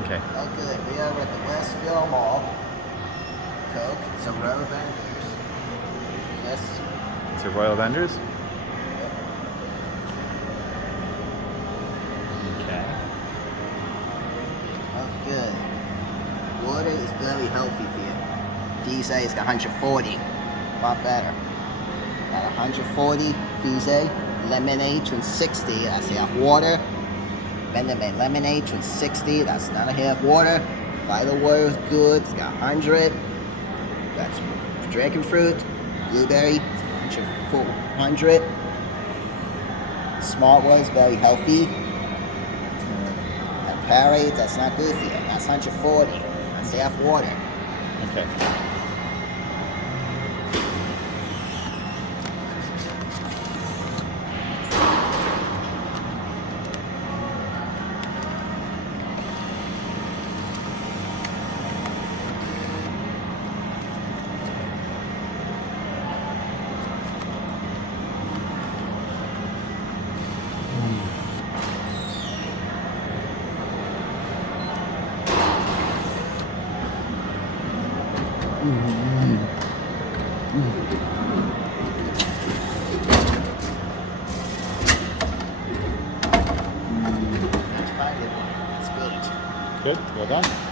Okay. Oh, good. We are at the Westfield Mall. Coke. It's a Royal Vendors. Yes. It's your Royal Vendors? Okay. Oh, good. Water is very healthy for you. Visa is 140. A lot better. Got 140 Visa. Lemonade, 260. That's half water. Vending lemonade, 260. That's not a half water. VitaminWater is good. It's got 100. That's DragonFruit. Blueberry, 400. Smart Water is very healthy. And Parade, that's not good for you. That's 140. That's half water. Okay. That's fine. It's good. Good? Well done.